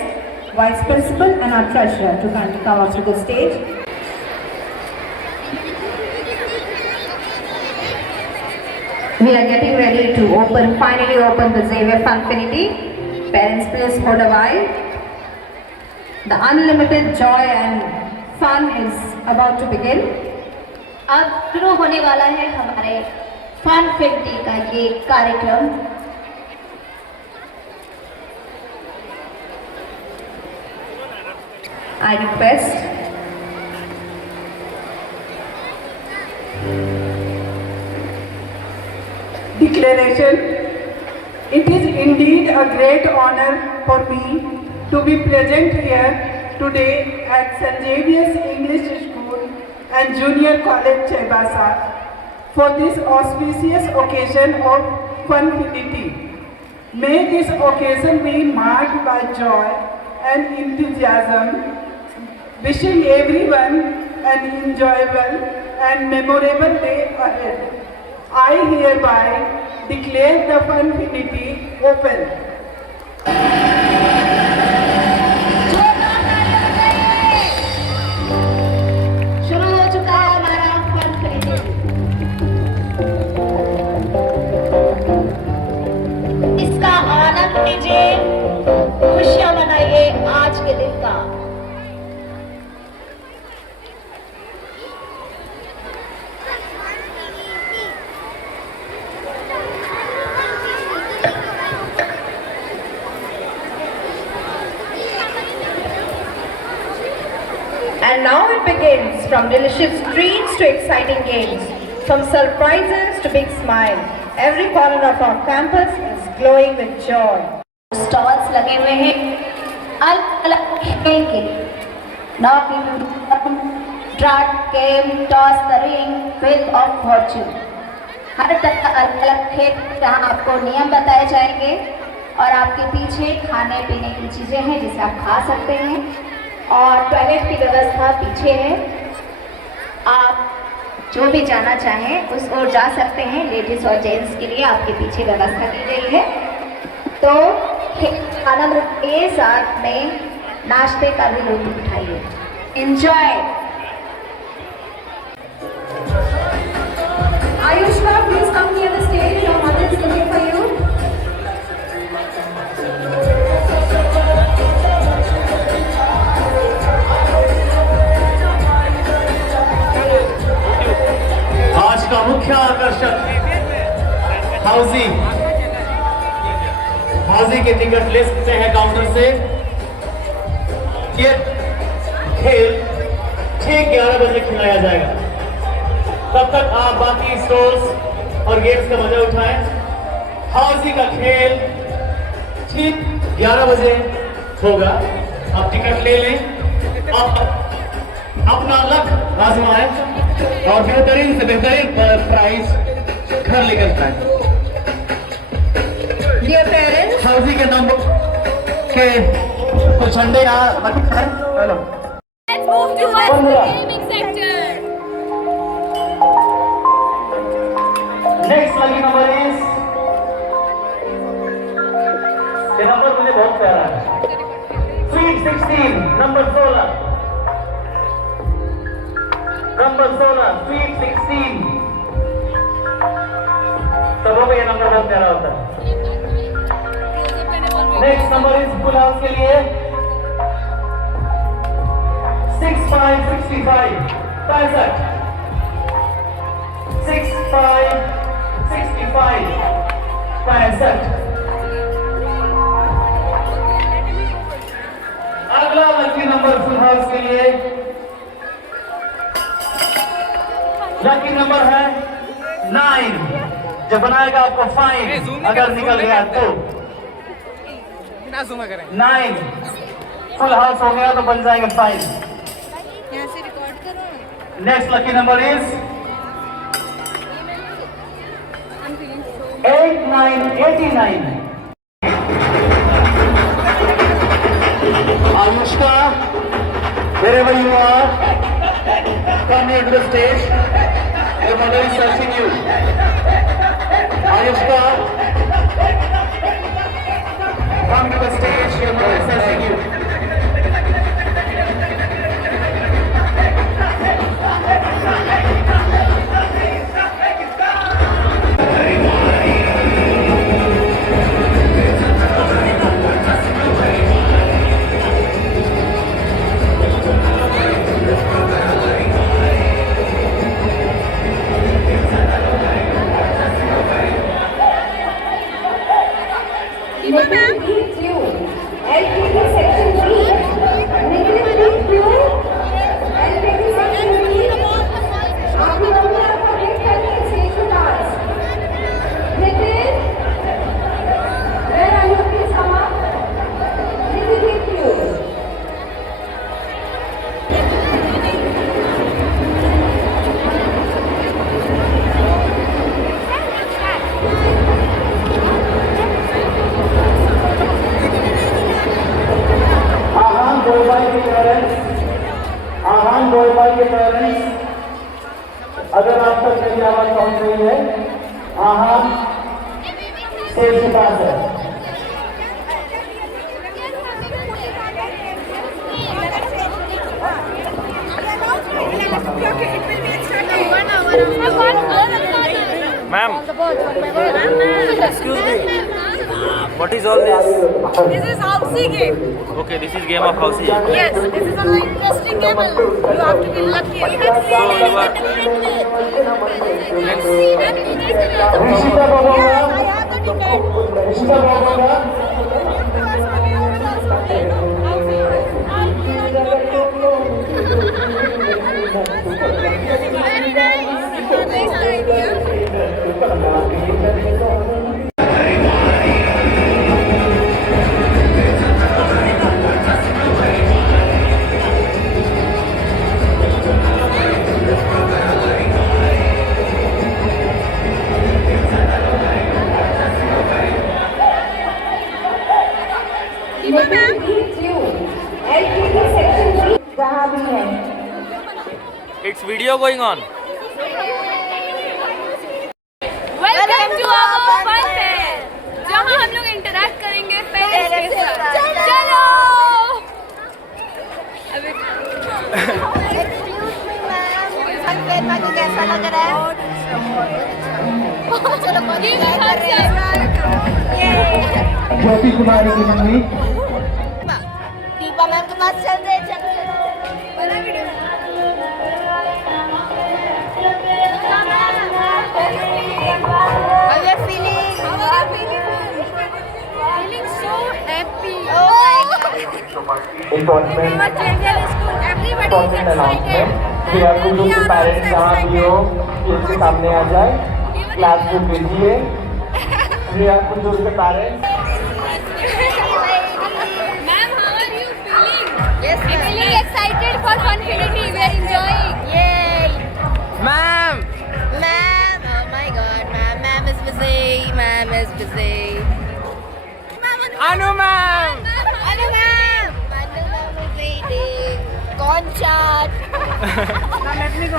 vice principal and our treasurer to kindly come up to the stage. We are getting ready to finally open the Xavier Funfinity. Parents, please hold a while. The unlimited joy and fun is about to begin. अब शुरू होने वाला है हमारे फनफिनिटी का ये कार्यक्रम। I request Declaration. It is indeed a great honor for me to be present here today at St. Xavier's English School and Junior College Chaibasa for this auspicious occasion of Funfinity. May this occasion be marked by joy and enthusiasm, wishing everyone an enjoyable and memorable day ahead. I hereby declare the Funfinity open. शुरू हो चुका है हमारा फनफिनिटी। इसका आनंद लीजिए, खुशियां मनाइए आज के दिन का। And now it begins, from delicious treats to exciting games, from surprises to big smiles. Every corner of our campus is glowing with joy. Stalls लगे हुए हैं अलग अलग खेल के, draft game, toss the ring, wheel of fortune. हर तरह का अलग अलग खेल जहाँ आपको नियम बताए जाएंगे और आपके पीछे खाने पीने की चीज़ें हैं जिसे आप खा सकते हैं और टॉयलेट की व्यवस्था पीछे है। आप जो भी जाना चाहें उस ओर जा सकते हैं। लेडीज़ और जेंट्स के लिए आपके पीछे व्यवस्था की गई है। तो आनंद के साथ में नाश्ते का भी लुत्फ उठाइए। Enjoy. Ayushka, please come near the stage. Your mother is looking for you. आज का मुख्य आकर्षक हाउसी के टिकट ले सकते हैं काउंटर से। ये खेल ठीक 11 बजे खिलाया जाएगा। तब तक आप बाकी स्टोर्स और गेम्स का मजा उठाएं। हाउसी का खेल ठीक 11 बजे होगा। आप टिकट ले लें और अपना लक आजमाएं और बेहतरीन से बेहतरीन प्राइस घर लेकर जाएं। Dear parents, हाउसी के नंबर के कुछ झंडे यहाँ रखे हैं। Hello. Let's move towards the gaming sector. Next lucky number is, ये नंबर मुझे बहुत प्यारा है। Sweet 16 number 16, number 16 sweet 16। सबों को ये नंबर बहुत प्यारा होता है। Next number is full house के लिए 6565 65 65 65। अगला लकी नंबर फुल हाउस के लिए लकी नंबर है 9, जो बनाएगा आपको फाइन अगर निकल गया तो। 9 फुल हाउस हो गया तो बन जाएंगे fine. Next lucky number is 8989। Anushka, wherever you are, come here to the stage. Your mother is searching you. Anushka, come to the stage. Your mother is searching you. अगर आप तक मेरी आवाज पहुंच रही है, आहान स्टेज के पास है। Ma'am, excuse me. What is all this? This is housey game. Okay, this is game of housey. Yes, this is an interesting game. You have to be lucky. So you are. Rishita Baba, Yes, I have the ticket. Rishita Baba, It's video going on. Welcome to our fun fair, जहाँ हम लोग interact करेंगे parents के साथ। चलो। Fun fair में आपको कैसा लग रहा है? चलो कर रहे हैं। ज्योति कुमारी की मम्मी, दीपा मैम के पास चल रहे चल बना video. How are you feeling? Feeling so happy. Oh my God. Important Our children school, everybody is important excited. Announcement. Shri आपको जो पेरेंट्स जहाँ भी हो, इसके सामने आ जाए, क्लास को भेजिए। श्री आपको जो उसके parents, Ma'am, how are you feeling? Yes, ma'am. Feeling excited for Funfinity. We are enjoying. Yay. Ma'am. Ma'am. Oh my God. Ma'am is busy. Ma'am is busy. Anu ma'am. Anu ma'am. Anu ma'am is waiting. Concert. Let me go.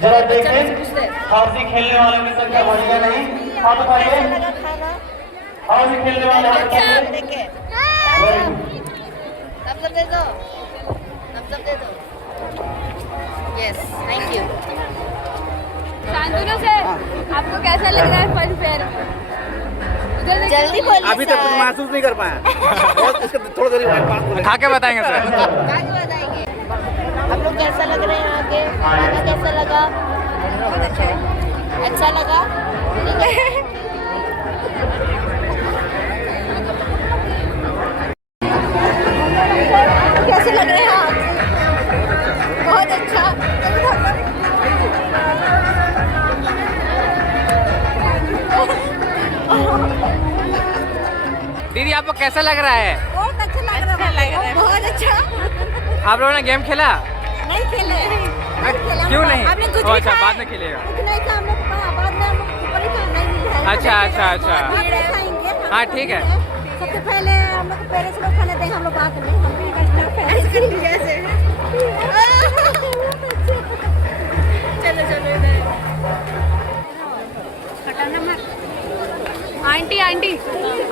जरा देखें हाउसी खेलने वालों की संख्या बढ़ी है नहीं? हाथ उठाइए। हाउसी खेलने वाले हाथ उठाइए। Very good. thumbs up दे दो। thumbs up दे दो। Yes, thank you. Shantanu sir, आपको कैसा लग रहा है फन फेयर? जल्दी बोलिए। अभी तक कुछ महसूस नहीं कर पाया। थोड़ा देर खा के बताएंगे सर। बताएंगे हम लोग कैसा लग रहे हैं यहाँ के, खाना कैसा लगा? बहुत अच्छा लगा। ठीक है। आपको कैसा लग रहा है? बहुत अच्छा लग रहा है, बहुत अच्छा। आप लोगों ने गेम खेला? नहीं खेले। क्यों नहीं? आपने कुछ अच्छा, बाद में खेलेगा। कुछ नहीं था, हम लोग बाद में हम लोग ऊपर ही खाना ही है। अच्छा अच्छा अच्छा। खाएंगे। हाँ ठीक है। सबसे पहले हम लोग पेरेंट्स लोग खाना देंगे, हम लोग बाद में। हम भी जैसे चलो चलो इधर। आंटी आंटी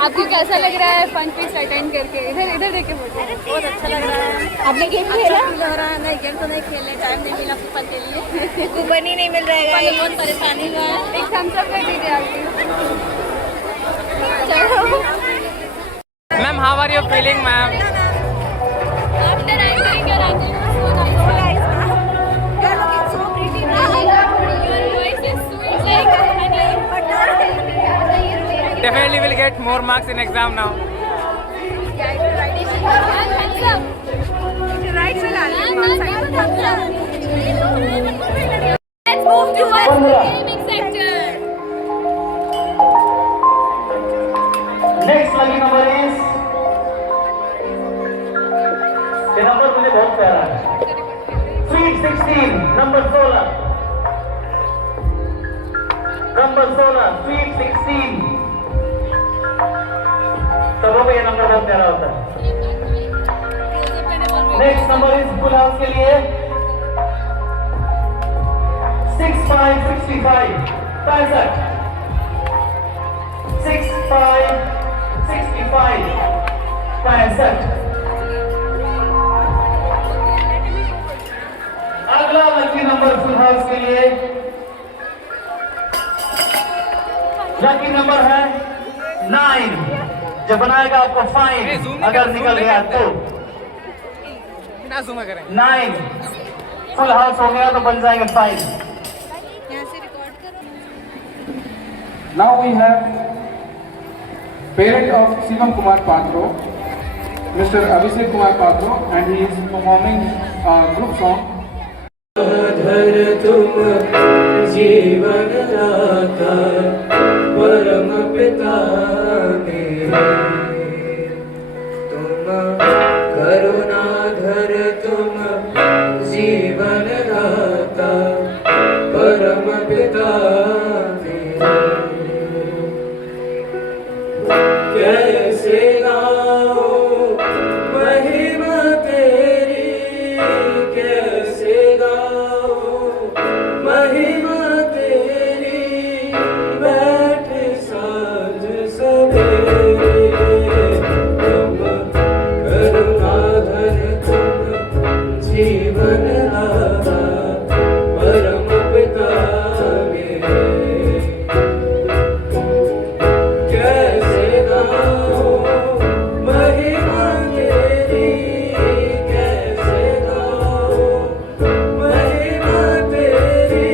आपको कैसा लग रहा है फन फेस्ट अटेंड करके? इधर इधर देख के बोलो। बहुत अच्छा लग रहा है। आपने गेम खेला? अच्छा लग रहा है। नहीं गेम तो नहीं खेले, टाइम नहीं मिला फुटबॉल के लिए। कूपन ही नहीं मिल रहा है, बहुत परेशानी हुआ है। एक थम्स अप कर दीजिए aunty. Ma'am how are you feeling ma'am? After entering your aunty so nice. You are looking so pretty. Your voice is sweet like honey. Definitely will get more marks in exam now. Let's move towards the gaming sector. Next lucky number is, ये number मुझे बहुत प्यारा है, sweet 16 number 16, number 16 sweet 16। सबों को ये number बहुत प्यारा होता है। Next number is full house के लिए 6565 65 65 अगला लकी नंबर फुल हाउस के लिए लकी नंबर है 9। जब बनाएगा आपको फाइन, अगर निकल गया तो 9 फुल हाउस हो गया तो बन जाएंगे fine. Now we have parent of Shivam Kumar Patro, Mr. Abhishek Kumar Patro, and he is performing a group song. धर तुम जीवन दाता परम पिता मेरे, तुम करुणा धर तुम जीवन दाता परम पिता मेरे। कैसे गाऊं महिमा तेरी, कैसे गाऊं महिमा तेरी, बैठ साँझ सवेरे, तुम करुणाधर तुम जीवन दाता परम पिता मेरे। कैसे गाऊं महिमा तेरी, कैसे गाऊं महिमा तेरी,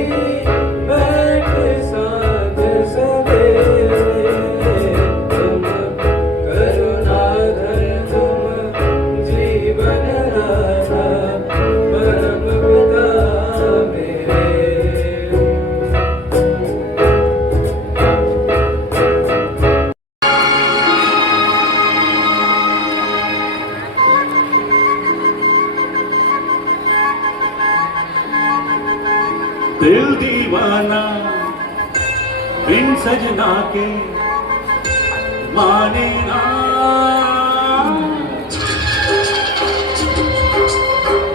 बैठ साँझ सवेरे, तुम करुणाधर तुम जीवन दाता परम पिता मेरे। दिल दीवाना बिन सजना के माने ना,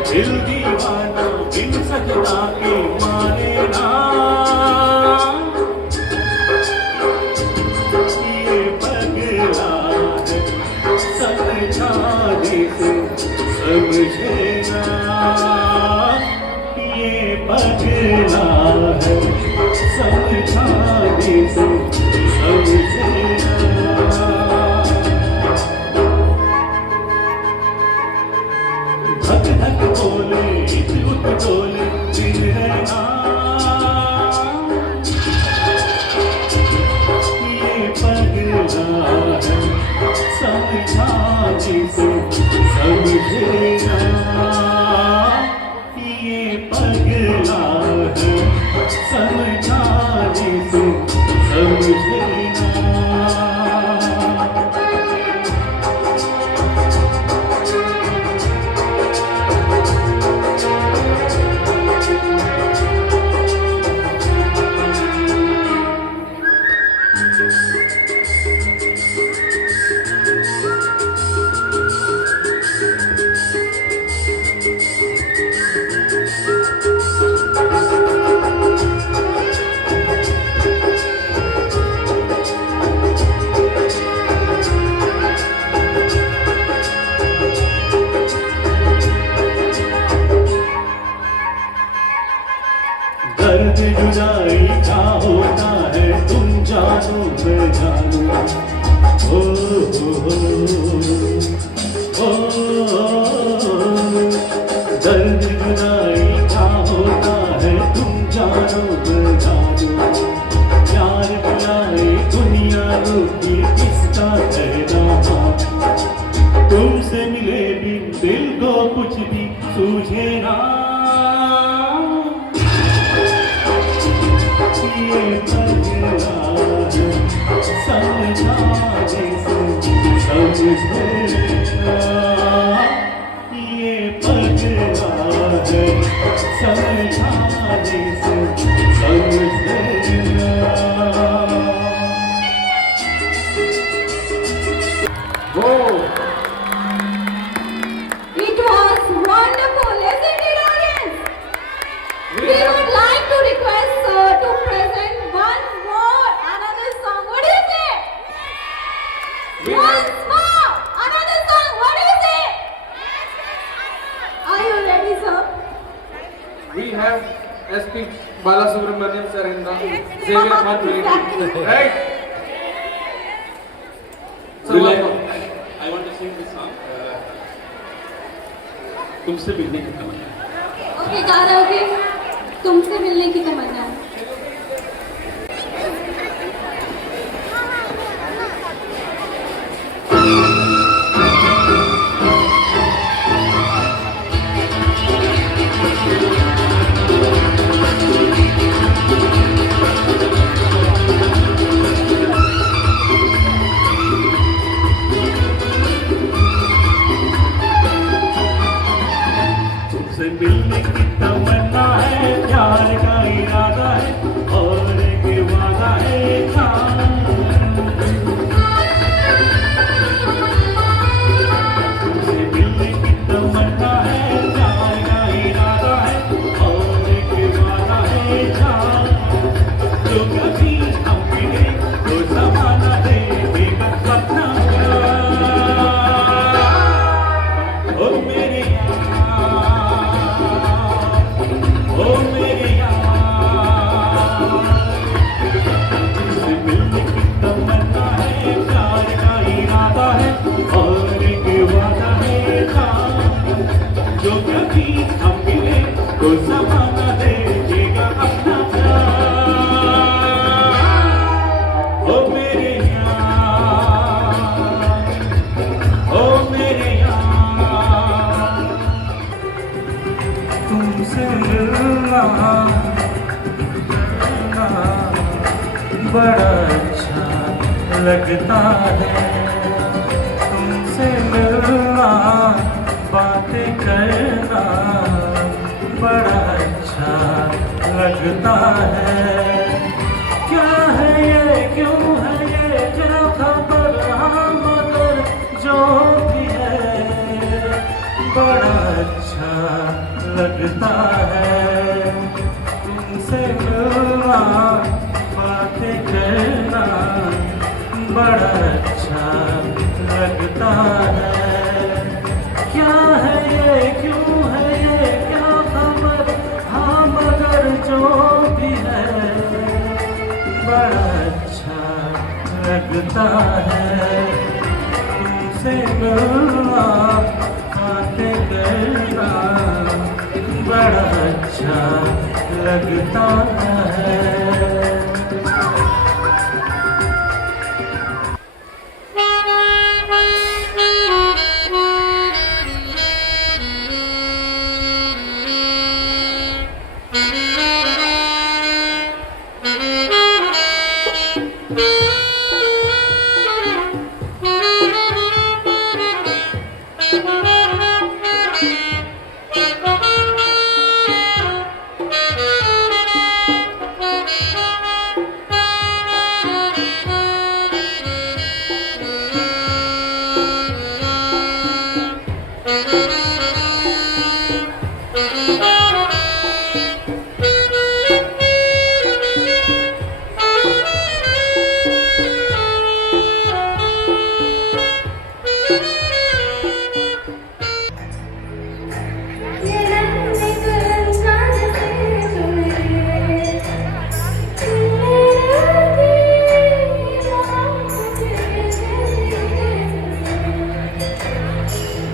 दिल दीवाना बिन सजना के माने ना, ये पगला है समझाने से समझे ना, ये पगला है समझाने से समझे ना। धक धक बोले इत उत डोले दिल रहना, ये पगला है समझाने से समझे ना, ये पगला है समझाने से समझे ना। जुदाई क्या होता है तुम जानो मैं जानू ओ दर्द जुदाई क्या होता है तुम जानो मैं जानू प्यार बुलाए दुनिया रूठी किसका कहना तुमसे मिले बिन दिल को कुछ भी सूझे ना ये पगला है समझा जैसे समझेना ये पगला है समझा जैसे समझेना It was wonderful, isn't it, audience? We would like to request sir to present another song. What do you say? Once more, another song. What do you say? Are you ready, sir? We have SP Balasubramanian sir in the Xavier Hall 22. Right? So, I want to sing this song. तुमसे मिलने की तमन्ना okay गा रहे होगे तुमसे मिलने की तमन्ना तुमसे मिलने की तमन्ना है प्यार का इरादा है और एक वादा है तुमसे मिलने की तमन्ना है प्यार का इरादा है और एक वादा है जो कभी हम मिले तो जमाना देगा अपना ओ मेरे जो कभी हम मिले तो ज़माना देगा अपना प्यार ओ मेरे यार तुमसे मिलना बड़ा अच्छा लगता है तुमसे मिलना बातें करना बड़ा अच्छा लगता है क्या है ये क्यों है ये क्या खबर हाँ मगर जो भी है बड़ा अच्छा लगता है तुमसे मिलना बातें करना बड़ा अच्छा लगता है क्या है ये क्यों है ये क्या खबर हाँ मगर जो भी है बड़ा अच्छा लगता है तुमसे मिलना बातें करना बड़ा अच्छा लगता है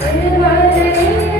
बनवा दे